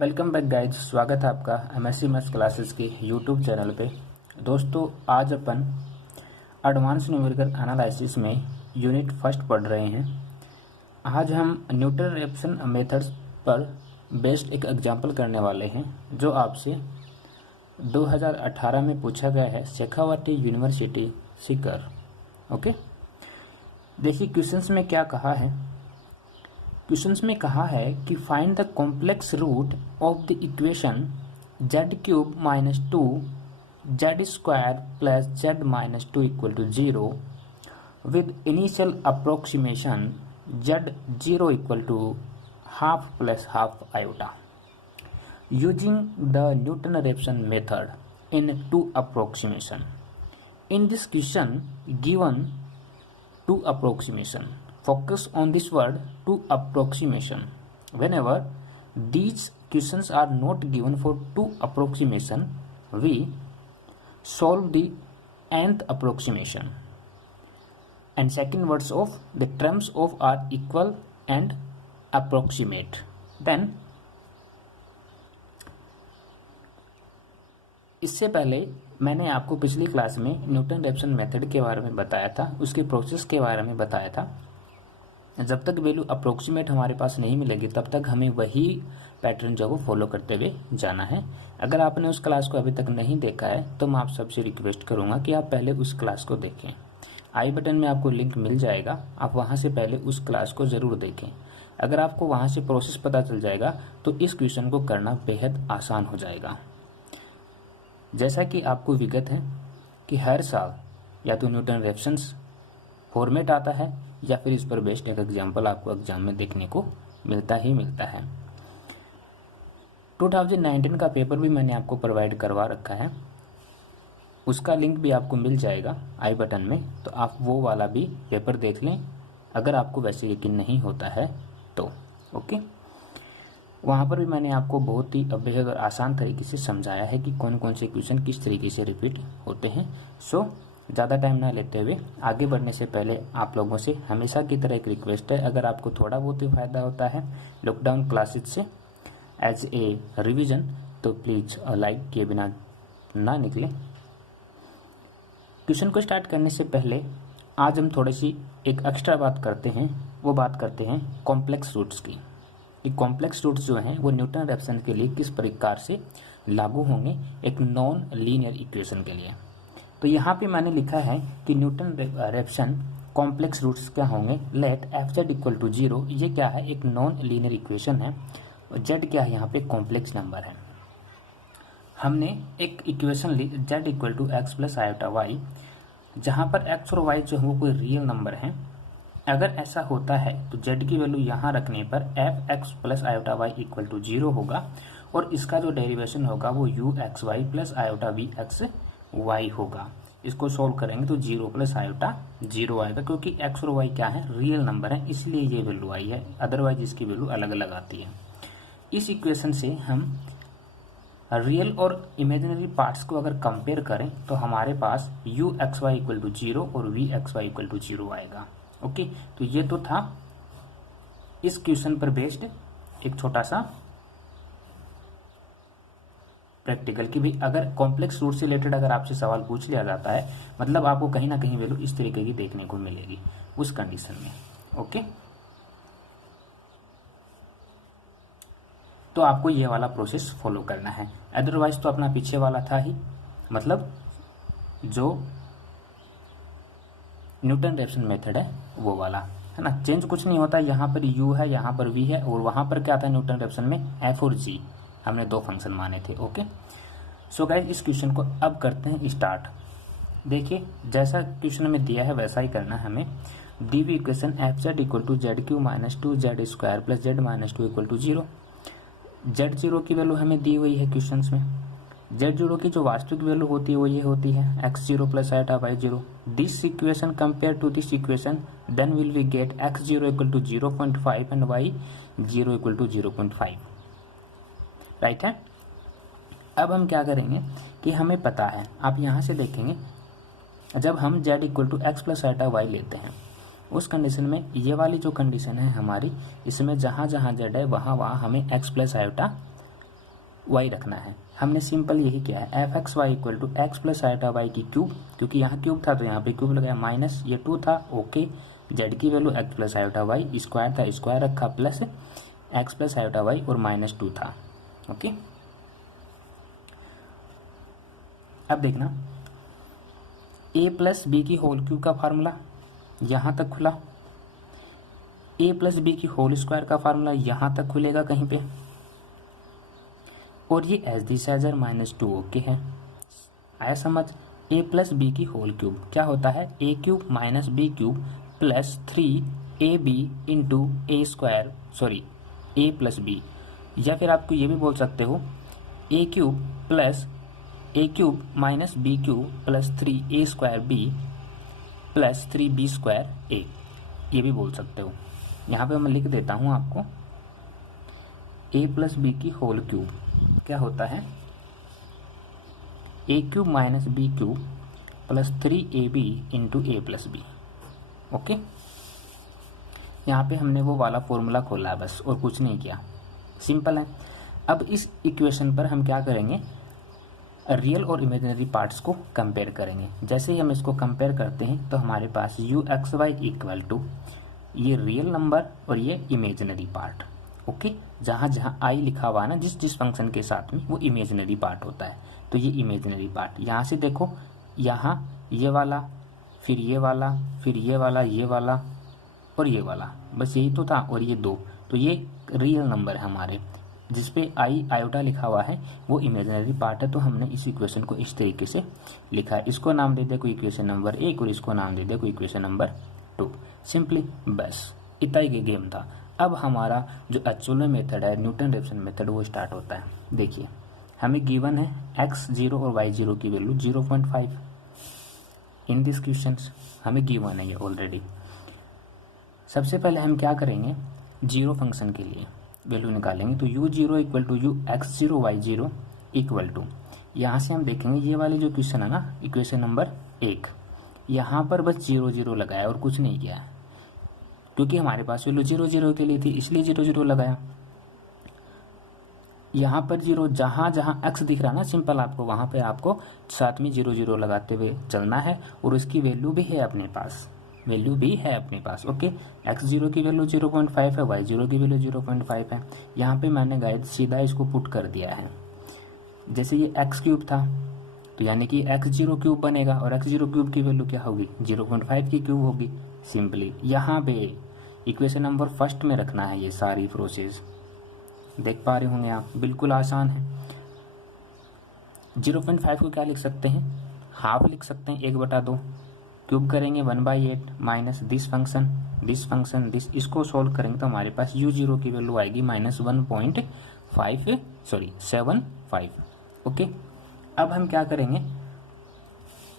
Welcome back guys, स्वागत है आपका एमएससी मैथ्स क्लासेस के यूट्यूब चैनल पे। दोस्तों, आज अपन एडवांस न्यूमेरिकल एनालिसिस में यूनिट फर्स्ट पढ़ रहे हैं। आज हम न्यूटन रेफसन मेथड्स पर बेस्ड एक एग्जांपल करने वाले हैं जो आपसे 2018 में पूछा गया है, शेखावाटी यूनिवर्सिटी सीकर। ओके, देखिए क्वेश्चंस में क्या कहा है। क्वेश्चंस में कहा है कि find the complex root of the equation z³ minus 2 z² plus z minus 2 equal to 0 with initial approximation z0 equal to half plus half iota using the Newton Raphson method in two approximation. In this question given two approximation. Focus on this word to approximation. Whenever these questions are not given for two approximation, we solve the nth approximation. And second words of the terms of are equal and approximate. Then इससे पहले मैंने आपको पिछली class में Newton Raphson method के बारे में बताया था, उसके प्रोसेस के बारे में बताया था। जब तक वैल्यू अप्रोक्सीमेट हमारे पास नहीं मिलेगी तब तक हमें वही पैटर्न जो वो फॉलो करते हुए जाना है। अगर आपने उस क्लास को अभी तक नहीं देखा है तो मैं आप सबसे रिक्वेस्ट करूंगा कि आप पहले उस क्लास को देखें। आई बटन में आपको लिंक मिल जाएगा, आप वहां से पहले उस क्लास को ज़रूर देखें। अगर आपको वहां से प्रोसेस पता चल जाएगा तो इस क्वेश्चन को करना बेहद आसान हो जाएगा। जैसा कि आपको विगत है कि हर साल या तो न्यूटन रेफसन्स फॉर्मेट आता है या फिर इस पर बेस्ड एक एग्जाम्पल आपको एग्जाम में देखने को मिलता ही मिलता है। 2019 का पेपर भी मैंने आपको प्रोवाइड करवा रखा है, उसका लिंक भी आपको मिल जाएगा आई बटन में, तो आप वो वाला भी पेपर देख लें अगर आपको वैसे यकीन नहीं होता है तो। ओके, वहाँ पर भी मैंने आपको बहुत ही बेहद और आसान तरीके से समझाया है कि कौन कौन से क्वेश्चन किस तरीके से रिपीट होते हैं। सो ज़्यादा टाइम ना लेते हुए आगे बढ़ने से पहले आप लोगों से हमेशा की तरह एक रिक्वेस्ट है, अगर आपको थोड़ा बहुत ही फ़ायदा होता है लॉकडाउन क्लासेस से एज ए रिवीजन तो प्लीज़ लाइक किए बिना ना निकलें। क्वेश्चन को स्टार्ट करने से पहले आज हम थोड़ी सी एक एक्स्ट्रा बात करते हैं, वो बात करते हैं कॉम्प्लेक्स रूट्स की, कि कॉम्प्लेक्स रूट्स जो हैं वो न्यूटन रेफसन के लिए किस प्रकार से लागू होंगे एक नॉन लीनियर इक्वेशन के लिए। तो यहाँ पे मैंने लिखा है कि न्यूटन रेफसन कॉम्प्लेक्स रूट्स क्या होंगे। Let f z equal to 0, ये क्या है, एक नॉन लीनियर इक्वेशन है और जेड क्या है, यहाँ पे कॉम्प्लेक्स नंबर है। हमने एक इक्वेशन ली z equal to x plus iota y, जहाँ पर एक्स और वाई जो है वो कोई रियल नंबर है। अगर ऐसा होता है तो z की वैल्यू यहाँ रखने पर f x plus iota y equal to 0 होगा और इसका जो डेरिवेशन होगा वो u x y plus iota v x y होगा। इसको सोल्व करेंगे तो 0 प्लस आयोटा 0 आएगा, क्योंकि x और y क्या है, रियल नंबर है, इसलिए ये वैल्यू आई है, अदरवाइज इसकी वैल्यू अलग अलग आती है। इस इक्वेशन से हम रियल और इमेजिनरी पार्ट्स को अगर कंपेयर करें तो हमारे पास U x Y equal to 0 और V x Y equal to 0 आएगा। ओके, तो ये तो था इस क्वेश्चन पर बेस्ड एक छोटा सा प्रैक्टिकल की भी, अगर कॉम्प्लेक्स रूट से रिलेटेड अगर आपसे सवाल पूछ लिया जाता है मतलब आपको कहीं ना कहीं वैल्यू इस तरीके की देखने को मिलेगी उस कंडीशन में। ओके, तो आपको ये वाला प्रोसेस फॉलो करना है, अदरवाइज तो अपना पीछे वाला था ही, मतलब जो न्यूटन रेफसन मेथड है वो वाला है ना, चेंज कुछ नहीं होता। यहाँ पर u है, यहाँ पर v है और वहाँ पर क्या था न्यूटन रेफसन में f और g, हमने दो फंक्शन माने थे। ओके, सो गाइज इस क्वेश्चन को अब करते हैं स्टार्ट। देखिए जैसा क्वेश्चन में दिया है वैसा ही करना है हमें। दी हुई equation f z equal to z³ minus 2 z² plus z minus 2 equal to 0। z0 की वैल्यू हमें दी हुई है क्वेश्चन में। z0 की जो वास्तविक वैल्यू होती है वो ये होती है x0 plus iota y0। This equation compare to this equation then will we get x0 equal to 0.5 and y0 equal to 0.5, right है। अब हम क्या करेंगे कि हमें पता है, आप यहाँ से देखेंगे जब हम z equal to x plus iota y लेते हैं उस कंडीशन में ये वाली जो कंडीशन है हमारी, इसमें जहाँ जहाँ z है वहाँ वहाँ हमें x प्लस आयोटा वाई रखना है। हमने सिंपल यही किया है, f x Y equal to x plus iota y की क्यूब, क्योंकि यहाँ क्यूब था तो यहाँ पे क्यूब लगाया, माइनस ये 2 था, ओके। जेड की value x plus iota y, square था स्क्वायर रखा, plus x plus iota y और -2 था, ओके। अब देखना a प्लस बी की होल क्यूब का फार्मूला यहाँ तक खुला, a प्लस बी की होल स्क्वायर का फार्मूला यहाँ तक खुलेगा कहीं पे, और ये एज दिस एज -2 ओके है। आया समझ। a प्लस बी की होल क्यूब क्या होता है, a cube minus b cube plus 3ab into a square, sorry a plus b, या फिर आपको ये भी बोल सकते हो a cube plus a cube minus b cube plus 3a square b plus 3b square a, ये भी बोल सकते हो। यहाँ पे मैं लिख देता हूँ आपको, a प्लस बी की होल क्यूब क्या होता है, a cube minus b cube plus 3ab into a plus b, okay. यहाँ पे हमने वो वाला फॉर्मूला खोला बस, और कुछ नहीं किया, सिंपल है। अब इस इक्वेशन पर हम क्या करेंगे, रियल और इमेजिनरी पार्ट्स को कंपेयर करेंगे। जैसे ही हम इसको कंपेयर करते हैं तो हमारे पास U x Y equal to ये रियल नंबर और ये इमेजिनरी पार्ट, ओके। जहाँ जहाँ आई लिखा हुआ है ना जिस जिस फंक्शन के साथ में, वो इमेजिनरी पार्ट होता है, तो ये इमेजिनरी पार्ट। यहाँ से देखो, यहाँ ये वाला, फिर ये वाला, फिर ये वाला, ये वाला और ये वाला, बस यही तो था, और ये 2, तो ये रियल नंबर है हमारे। जिसपे आई आयोटा लिखा हुआ है वो इमेजिनरी पार्ट है। तो हमने इस इक्वेशन को इस तरीके से लिखा है, इसको नाम दे दे कोई इक्वेशन नंबर 1 और इसको नाम दे दे कोई इक्वेशन नंबर 2, सिंपली, बस इतना ही गेम था। अब हमारा जो एक्चुअल में मेथड है, न्यूटन रेफसन मेथड, वो स्टार्ट होता है। देखिए हमें गिवन है x0 और y0 की वैल्यू 0.5 इन दिस क्वेश्चन, हमें गिवन है ये ऑलरेडी। सबसे पहले हम क्या करेंगे, जीरो फंक्शन के लिए वैल्यू निकालेंगे, तो u0 equal to u x0 y0 equal to, यहाँ से हम देखेंगे ये वाले जो क्वेश्चन है ना, इक्वेशन नंबर 1, यहाँ पर बस 0 0 लगाया और कुछ नहीं किया है, क्योंकि हमारे पास वैल्यू 0 0 के लिए थी, इसलिए 0 0 लगाया। यहाँ पर 0, जहाँ जहाँ x दिख रहा ना सिंपल आपको, वहाँ पे आपको साथ में 0 0 लगाते हुए चलना है, और उसकी वैल्यू भी है अपने पास, वैल्यू भी है अपने पास, ओके। x0 की वैल्यू 0.5 है, y0 की वैल्यू 0.5 है। यहाँ पे मैंने गाइड सीधा इसको पुट कर दिया है। जैसे ये x क्यूब था तो यानी कि x0 क्यूब बनेगा, और x0 क्यूब की वैल्यू क्या होगी, 0.5 की क्यूब होगी, सिंपली। यहाँ पे इक्वेशन नंबर फर्स्ट में रखना है ये सारी प्रोसेस, देख पा रहे होंगे आप, बिल्कुल आसान है। 0.5 को क्या लिख सकते हैं, हाफ लिख सकते हैं, 1/2, क्यूब करेंगे 1/8 माइनस दिस फंक्शन दिस, इसको सोल्व करेंगे तो हमारे पास u0 की वैल्यू आएगी -1.75, ओके। अब हम क्या करेंगे,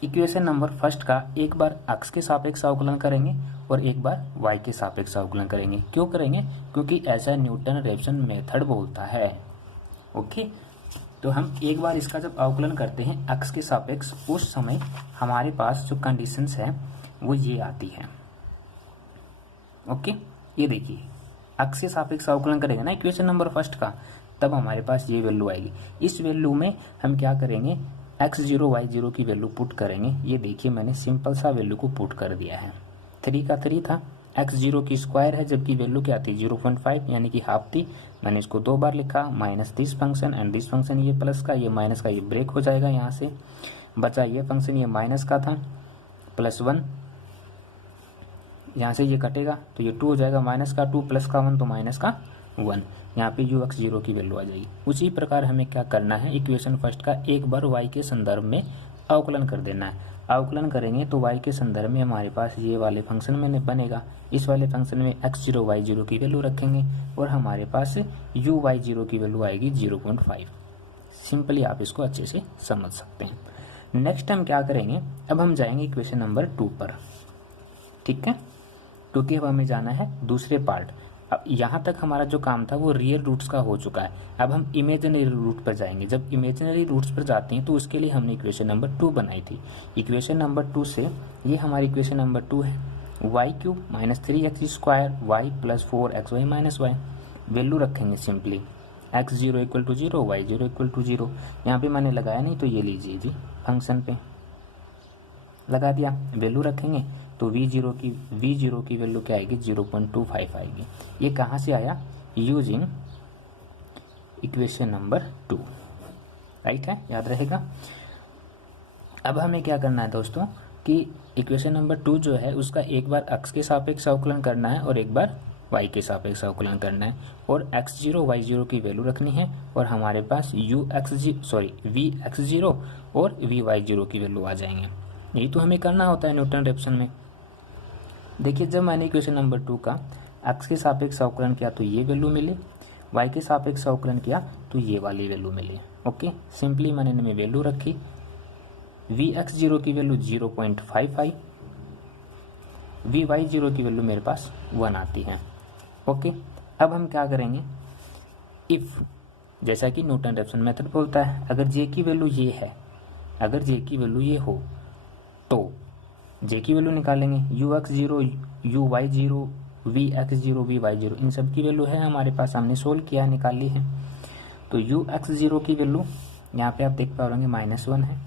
इक्वेशन नंबर फर्स्ट का एक बार x के सापेक्ष अवकलन करेंगे और एक बार y के सापेक्ष अवकलन करेंगे। क्यों करेंगे, क्योंकि ऐसा न्यूटन रेफसन मेथड बोलता है, ओके। तो हम एक बार इसका जब अवकलन करते हैं x के सापेक्ष, उस समय हमारे पास जो कंडीशंस है वो ये आती है, ओके। ये देखिए x के सापेक्ष अवकलन करेंगे ना इक्वेशन नंबर फर्स्ट का, तब हमारे पास ये वैल्यू आएगी। इस वैल्यू में हम क्या करेंगे, x0 y0 की वैल्यू पुट करेंगे। ये देखिए मैंने सिंपल सा वैल्यू को पुट कर दिया है, 3 का 3 था, x0 की स्क्वायर है, जबकि वैल्यू क्या थी 0.5 यानी कि हाफ थी। मैंने इसको 2 बार लिखा, minus this function and this function, ये प्लस का ये माइनस का ये ब्रेक हो जाएगा, यहाँ से बचा ये फंक्शन, ये माइनस का था, +1, यहाँ से ये कटेगा तो ये 2 हो जाएगा, माइनस का 2 प्लस का 1 तो माइनस का 1, यहाँ पे ux0 की वैल्यू आ जाएगी। उसी प्रकार हमें क्या करना है, इक्वेशन फर्स्ट का एक बार y के संदर्भ में अवकलन कर देना है। अवकलन करेंगे तो y के संदर्भ में हमारे पास ये वाले फंक्शन में बनेगा। इस वाले फंक्शन में x0 y0 की वैल्यू रखेंगे और हमारे पास u y0 की वैल्यू आएगी 0.5। सिंपली आप इसको अच्छे से समझ सकते हैं। नेक्स्ट हम क्या करेंगे, अब हम जाएंगे इक्वेशन नंबर 2 पर, ठीक है, क्योंकि अब हमें जाना है दूसरे पार्ट। अब यहाँ तक हमारा जो काम था वो रियल रूट्स का हो चुका है, अब हम इमेजिनरी रूट पर जाएंगे। जब इमेजिनरी रूट्स पर जाते हैं तो उसके लिए हमने इक्वेशन नंबर 2 बनाई थी। इक्वेशन नंबर 2 से ये हमारी इक्वेशन नंबर 2 है, y³ -3x² y + 4xy - y, value रखेंगे simply. X zero equal to zero, y zero equal to zero. यहाँ पे मैंने लगाया नहीं तो ये लीजिए जी, फंक्शन पे लगा दिया, वैल्यू रखेंगे तो वी जीरो की वैल्यू क्या आएगी, 0.25 आएगी। ये कहाँ से आया, यूजिंग इक्वेशन नंबर 2, राइट है, याद रहेगा। अब हमें क्या करना है दोस्तों कि इक्वेशन नंबर 2 जो है उसका एक बार x के सापेक्ष अवकलन करना है और एक बार y के सापेक्ष अवकलन करना है, और x0 y0 की वैल्यू रखनी है, और हमारे पास vx0 और vy0 की वैल्यू आ जाएंगे। यही तो हमें करना होता है न्यूटन रेफसन में। देखिए जब मैंने इक्वेशन नंबर 2 का x के सापेक्ष अवकलन किया तो ये वैल्यू मिली, y के सापेक्ष अवकलन किया तो ये वाली वैल्यू मिली। ओके, सिंपली मैंने इनमें वैल्यू रखी, vx0 की वैल्यू 0.55, vy0 की वैल्यू मेरे पास 1 आती है। ओके, अब हम क्या करेंगे, इफ़ जैसा कि न्यूटन रेफसन मेथड बोलता है, अगर j की वैल्यू ये है, अगर j की वैल्यू ये हो तो j की वैल्यू निकालेंगे, ux0 uy0 vx0 vy0 इन सब की वैल्यू है हमारे पास, हमने सोल्व किया, निकाल ली है। तो ux0 की वैल्यू यहाँ पे आप देख पा रहे होंगे -1 है।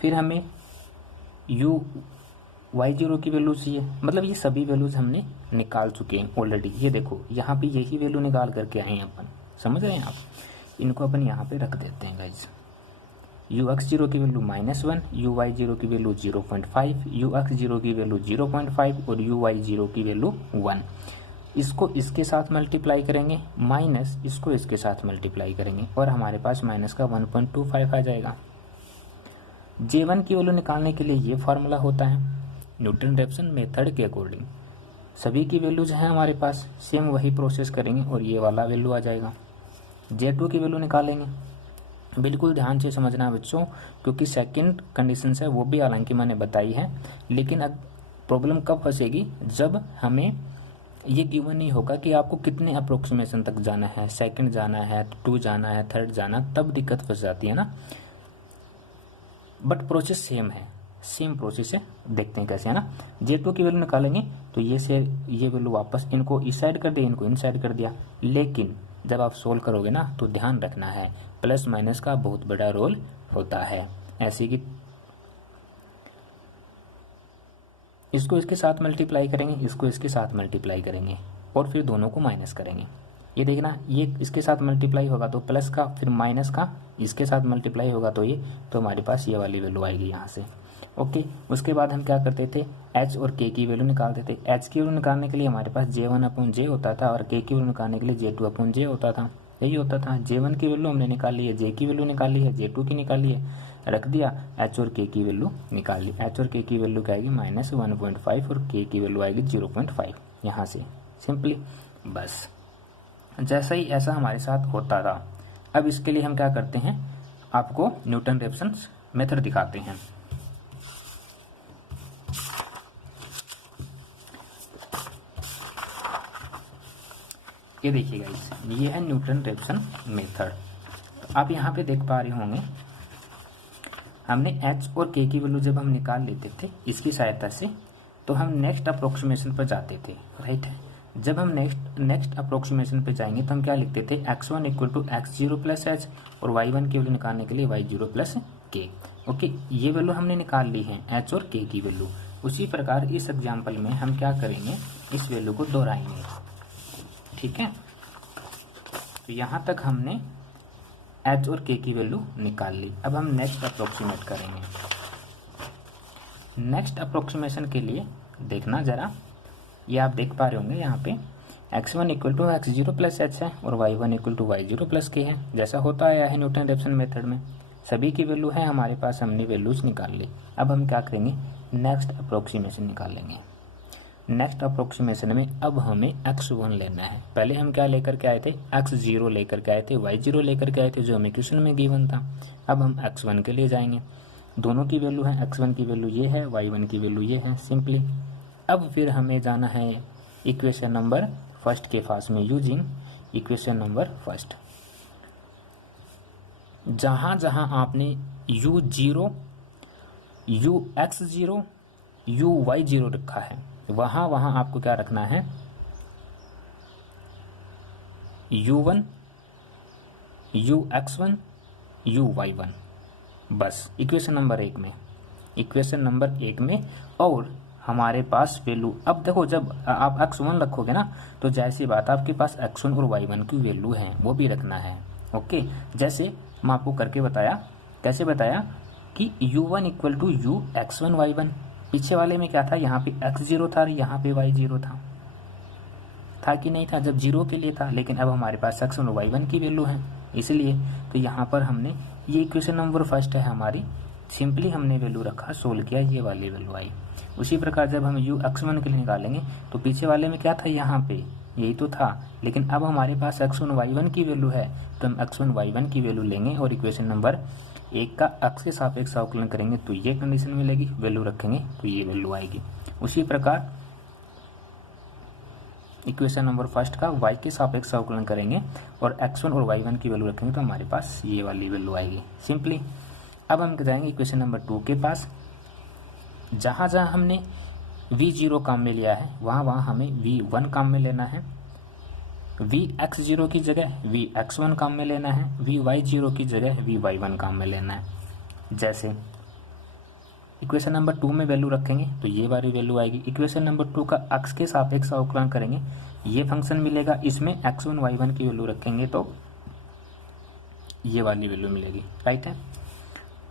फिर हमें uy0 की वैल्यू चाहिए, मतलब ये सभी वैल्यूज हमने निकाल चुके हैं ऑलरेडी। ये देखो यहाँ पे यही वैल्यू निकाल करके आए हैं अपन, समझ रहे हैं आप, इनको अपन यहाँ पे रख देते हैं गाइज। ux0 की वैल्यू -1, uy0 की वैल्यू 0.5, ux0 की वैल्यू 0.5 और uy0 की वैल्यू 1। इसको इसके साथ मल्टीप्लाई करेंगे, माइनस इसको इसके साथ मल्टीप्लाई करेंगे, और हमारे पास माइनस का 1.25 आ जाएगा। J1 की वैल्यू निकालने के लिए ये फार्मूला होता है न्यूटन रेफसन मेथड के अकॉर्डिंग। सभी की वैल्यूज हैं हमारे पास, सेम वही प्रोसेस करेंगे और ये वाला वैल्यू आ जाएगा। J2 की वैल्यू निकालेंगे, बिल्कुल ध्यान से समझना बच्चों, क्योंकि सेकंड कंडीशन है वो भी हालांकि मैंने बताई है, लेकिन अब प्रॉब्लम कब फंसेगी, जब हमें ये गिवन नहीं होगा कि आपको कितने अप्रोक्सीमेशन तक जाना है, सेकंड जाना है, 2 जाना है, थर्ड जाना, तब दिक्कत फंस जाती है ना। बट प्रोसेस सेम है, सेम प्रोसेस है, देखते हैं कैसे है ना। J2 की वैल्यू निकालेंगे तो ये वैल्यू वापस इनको इस साइड कर दिया, इनको इन साइड कर दिया, लेकिन जब आप सोल्व करोगे ना तो ध्यान रखना है प्लस माइनस का बहुत बड़ा रोल होता है। ऐसे कि इसको इसके साथ मल्टीप्लाई करेंगे, इसको इसके साथ मल्टीप्लाई करेंगे और फिर दोनों को माइनस करेंगे। ये देखना, ये इसके साथ मल्टीप्लाई होगा तो प्लस का, फिर माइनस का इसके साथ मल्टीप्लाई होगा तो ये, तो हमारे पास ये वाली वैल्यू आएगी यहाँ से। ओके, उसके बाद हम क्या करते थे, h और k की वैल्यू निकालते थे। h की वैल्यू निकालने के लिए हमारे पास J1/J होता था और k की वैल्यू निकालने के लिए J2/J होता था, यही होता था। J1 की वैल्यू हमने निकाल ली है, J की वैल्यू निकाल ली है, J2 की निकाल ली है, रख दिया, h और k की वैल्यू निकाल ली। h और k की वैल्यू क्या आएगी, -1.5 और k की वैल्यू आएगी 0.5, यहाँ से सिंपली बस। जैसा ही ऐसा हमारे साथ होता रहा। अब इसके लिए हम क्या करते हैं, आपको न्यूटन रेफसन मेथड दिखाते हैं। ये देखिए गाइस, ये है न्यूटन रेफसन मेथड। तो आप यहाँ पे देख पा रहे होंगे, हमने h और k की वैल्यू जब हम निकाल लेते थे इसकी सहायता से, तो हम नेक्स्ट अप्रोक्सीमेशन पर जाते थे, राइट है। जब हम नेक्स्ट अप्रोक्सीमेशन पे जाएंगे तो हम क्या लिखते थे, x1 = x0 + h और y1 की वैल्यू निकालने के लिए y0 + k। ओके, ये वैल्यू हमने निकाल ली है, h और k की वैल्यू। उसी प्रकार इस एग्जाम्पल में हम क्या करेंगे, इस वैल्यू को दोहराएंगे, ठीक है। तो यहाँ तक हमने h और k की वैल्यू निकाल ली। अब हम नेक्स्ट अप्रोक्सीमेट करेंगे। नेक्स्ट अप्रोक्सीमेशन के लिए देखना जरा, ये आप देख पा रहे होंगे यहाँ पे x1 = x0 + h है और y1 = y0 + k है, जैसा होता आया है न्यूटन रेफसन मेथड में। सभी की वैल्यू है हमारे पास, हमने वैल्यूज निकाल ली। अब हम क्या करेंगे, नेक्स्ट अप्रोक्सीमेशन निकालेंगे। नेक्स्ट अप्रोक्सीमेशन में अब हमें x1 लेना है। पहले हम क्या लेकर के आए थे, x0 लेकर के आए थे, y0 लेकर के आए थे, जो हमें क्वेश्चन में गिवन था। अब हम x1 के लिए जाएंगे, दोनों की वैल्यू है, x1 की वैल्यू ये है, y1 की वैल्यू ये है, सिंपली। अब फिर हमें जाना है इक्वेशन नंबर फर्स्ट के पास में, यूजिंग इक्वेशन नंबर फर्स्ट। जहाँ जहाँ आपने u0 ux0 uy0 रखा है, वहाँ वहाँ आपको क्या रखना है, u1 ux1 uy1, बस इक्वेशन नंबर एक में और हमारे पास वैल्यू। अब देखो जब आप x1 रखोगे ना तो जैसी बात आपके पास x1 और y1 की वैल्यू है वो भी रखना है। ओके, जैसे मैं आपको करके बताया, कैसे बताया कि u1 equal to u x1 y1, पीछे वाले में क्या था, यहाँ पे x0 था और यहाँ पे y0 था कि नहीं था जब जीरो के लिए था, लेकिन अब हमारे पास x1 और y1 की वैल्यू है, इसलिए तो यहाँ पर हमने ये इक्वेशन नंबर फर्स्ट है हमारी, सिंपली हमने वैल्यू रखा, सोल्व किया, ये वाली वैल्यू आई। उसी प्रकार जब हम u x1 के लिए निकालेंगे तो पीछे वाले में क्या था, यहाँ पे यही तो था, लेकिन अब हमारे पास x1 y1 की वैल्यू है तो हम x1 y1 की वैल्यू लेंगे और इक्वेशन नंबर एक का x के सापेक्ष अवकलन करेंगे तो ये कंडीशन मिलेगी, वैल्यू रखेंगे तो ये वैल्यू आएगी। उसी प्रकार इक्वेशन नंबर फर्स्ट का y के सापेक्ष अवकलन करेंगे और x1 और y1 की वैल्यू रखेंगे तो हमारे पास ये वाली वैल्यू आएगी सिंपली। अब हम जाएंगे इक्वेशन नंबर 2 के पास, जहाँ जहाँ हमने v0 काम में लिया है वहाँ हमें v1 काम में लेना है, vx0 की जगह vx1 काम में लेना है, vy0 की जगह vy1 काम में लेना है। जैसे इक्वेशन नंबर 2 में वैल्यू रखेंगे तो ये वाली वैल्यू आएगी। इक्वेशन नंबर 2 का x के सापेक्ष अवकलन करेंगे, ये फंक्शन मिलेगा, इसमें x1 y1 की वैल्यू रखेंगे तो ये वाली वैल्यू मिलेगी, राइट है।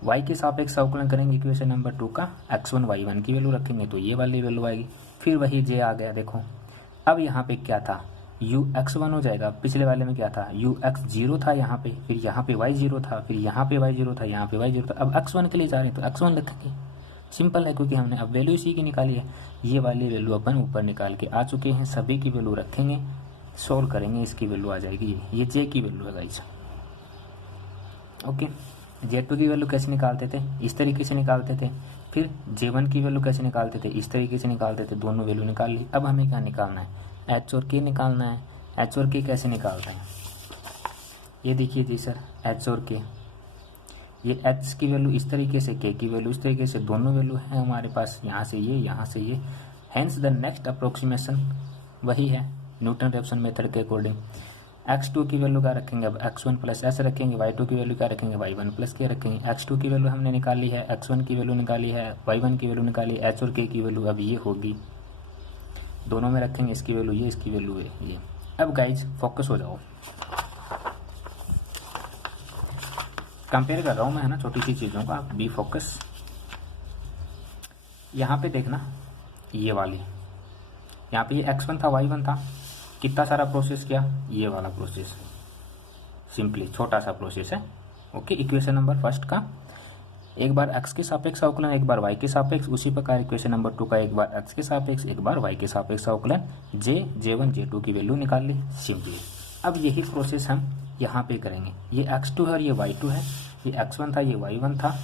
y के सापेक्ष अवकलन करेंगे इक्वेशन नंबर 2 का, x1 y1 की वैल्यू रखेंगे तो ये वाली वैल्यू आएगी। फिर वही j आ गया, देखो अब यहाँ पे क्या था, ux1 हो जाएगा, पिछले वाले में क्या था, ux0 था यहाँ पे, फिर यहाँ पे y0 था, फिर यहाँ पे y0 था, यहाँ पे y0 था। अब x1 के लिए जा रहे हैं तो x1 लिखेंगे, सिंपल है क्योंकि हमने अब वैल्यू इसी की निकाली है। ये वाली वैल्यू अपन ऊपर निकाल के आ चुके हैं, सभी की वैल्यू रखेंगे, सोल्व करेंगे, इसकी वैल्यू आ जाएगी, ये j की वैल्यू है गाइस। ओके, j2 की वैल्यू कैसे निकालते थे, इस तरीके से निकालते थे, फिर j1 की वैल्यू कैसे निकालते थे, इस तरीके से निकालते थे, दोनों वैल्यू निकाल ली। अब हमें क्या निकालना है, h और k निकालना है। h और k कैसे निकालते हैं, ये देखिए जी सर, h और k, ये h की वैल्यू इस तरीके से, k की वैल्यू इस तरीके से, दोनों वैल्यू है हमारे पास, यहाँ से ये, यहाँ से ये, हेंस द नेक्स्ट अप्रोक्सीमेशन वही है न्यूटन रेफसन मेथड के अकॉर्डिंग। x2 की वैल्यू क्या रखेंगे, अब x1 प्लस s रखेंगे, y2 की वैल्यू क्या रखेंगे, y1 प्लस k रखेंगे। x2 की वैल्यू हमने निकाली है, x1 की वैल्यू निकाली है, y1 की वैल्यू निकाली है, h और k की वैल्यू अब ये होगी, दोनों में रखेंगे, इसकी वैल्यू ये, इसकी वैल्यू ये। अब गाइज फोकस हो जाओ, कंपेयर कर रहा हूँ मैं, है ना, छोटी सी चीज़ों का, आप बी फोकस। यहाँ पे देखना ये वाली, यहाँ पे ये x1 था, y1 था, कितना सारा प्रोसेस किया, ये वाला प्रोसेस, सिंपली छोटा सा प्रोसेस है। ओके, इक्वेशन नंबर फर्स्ट का एक बार x के सापेक्ष अवकलन, एक बार y के सापेक्ष, उसी प्रकार इक्वेशन नंबर 2 का एक बार x के सापेक्ष, एक बार y के सापेक्ष अवकलन, j1 j2 की वैल्यू निकाल ली सिंपली। अब यही प्रोसेस हम यहाँ पे करेंगे, ये x2 है और ये y2 है, ये x1 था, ये y1 था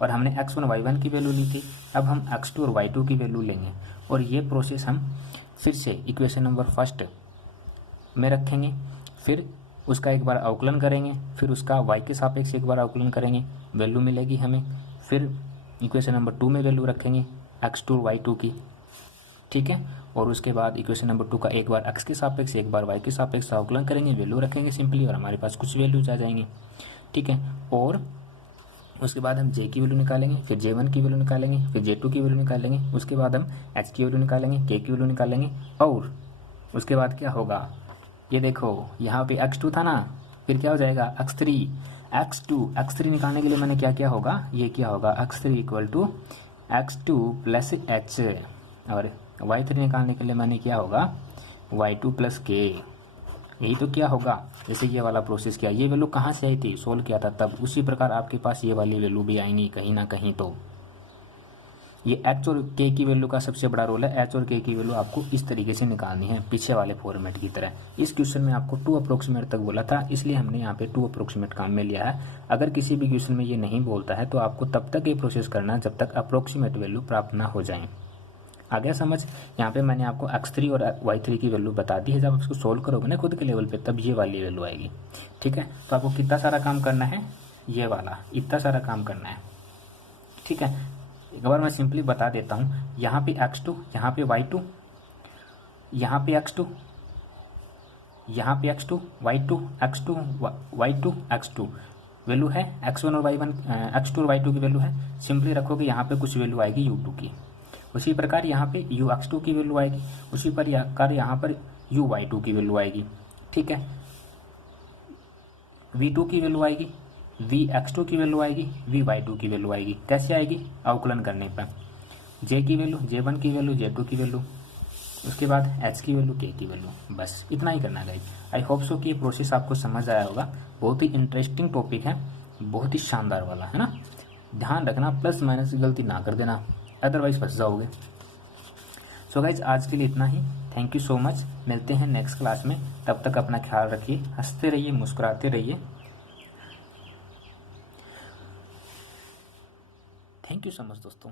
और हमने x1 y1 की वैल्यू ली थी। अब हम x2 और y2 की वैल्यू लेंगे और ये प्रोसेस हम फिर से इक्वेशन नंबर फर्स्ट में रखेंगे, फिर उसका एक बार अवकलन करेंगे, फिर उसका y के सापेक्ष एक बार अवकलन करेंगे, वैल्यू मिलेगी हमें, फिर इक्वेशन नंबर 2 में वैल्यू रखेंगे x2 और y2 की, ठीक है, और उसके बाद इक्वेशन नंबर 2 का एक बार x के सापेक्ष, एक बार y के सापेक्ष अवकलन करेंगे, वैल्यू रखेंगे सिंपली और हमारे पास कुछ वैल्यूज आ जाएंगी, ठीक है। और उसके बाद हम j की वैल्यू निकालेंगे, फिर j1 की वैल्यू निकालेंगे, फिर j2 की वैल्यू निकालेंगे, उसके बाद हम h की वैल्यू निकालेंगे, k की वैल्यू निकालेंगे और उसके बाद क्या होगा, ये देखो यहाँ पे x2 था ना, फिर क्या हो जाएगा x3, x3 निकालने के लिए मैंने क्या किया होगा, ये क्या होगा, x3 equal to x2 plus h और y3 निकालने के लिए मैंने क्या होगा, y2 प्लस k, यही तो क्या होगा, जैसे ये वाला प्रोसेस किया, ये वैल्यू कहाँ से आई थी, सोल्व किया था तब, उसी प्रकार आपके पास ये वाली वैल्यू भी आएंगी कहीं ना कहीं। तो ये h और k की वैल्यू का सबसे बड़ा रोल है, h और k की वैल्यू आपको इस तरीके से निकालनी है पीछे वाले फॉर्मेट की तरह। इस क्वेश्चन में आपको 2 अप्रोक्सीमेट तक बोला था, इसलिए हमने यहाँ पे 2 अप्रोक्सीमेट काम में लिया है। अगर किसी भी क्वेश्चन में ये नहीं बोलता है तो आपको तब तक ये प्रोसेस करना है जब तक अप्रोक्सीमेट वैल्यू प्राप्त ना हो जाए। आ गया समझ, यहाँ पे मैंने आपको x3 और y3 की वैल्यू बता दी है, जब उसको सोल्व करोगे ना खुद के लेवल पे तब ये वाली वैल्यू आएगी, ठीक है। तो आपको कितना सारा काम करना है, ये वाला इतना सारा काम करना है, ठीक है। एक बार मैं सिंपली बता देता हूँ, यहाँ पे x2, यहाँ पे y2, यहाँ पे x2, यहाँ पे x2 y2 x2 y2 x2 value है, x1 और y1 x2 और y2 की वैल्यू है। सिंपली रखोगे यहाँ पे कुछ वैल्यू आएगी u2 की। उसी प्रकार यहाँ पे ux2 की वैल्यू आएगी, उसी प्रकार यहाँ पर uy2 की वैल्यू आएगी। ठीक है, v2 की वैल्यू आएगी, vx2 की वैल्यू आएगी, vy2 की वैल्यू आएगी। कैसे आएगी? अवकलन करने पर j की वैल्यू, j1 की वैल्यू, j2 की वैल्यू, उसके बाद h की वैल्यू, k की वैल्यू। बस इतना ही करना गाइस। आई होप सो कि ये प्रोसेस आपको समझ आया होगा। बहुत ही इंटरेस्टिंग टॉपिक है, बहुत ही शानदार वाला है ना। ध्यान रखना, प्लस माइनस की गलती ना कर देना, अदरवाइज फंस जाओगे। सो गाइज आज के लिए इतना ही। Thank you so much. मिलते हैं नेक्स्ट क्लास में। तब तक अपना ख्याल रखिए, हंसते रहिए, मुस्कुराते रहिए। थैंक यू सो मच दोस्तों।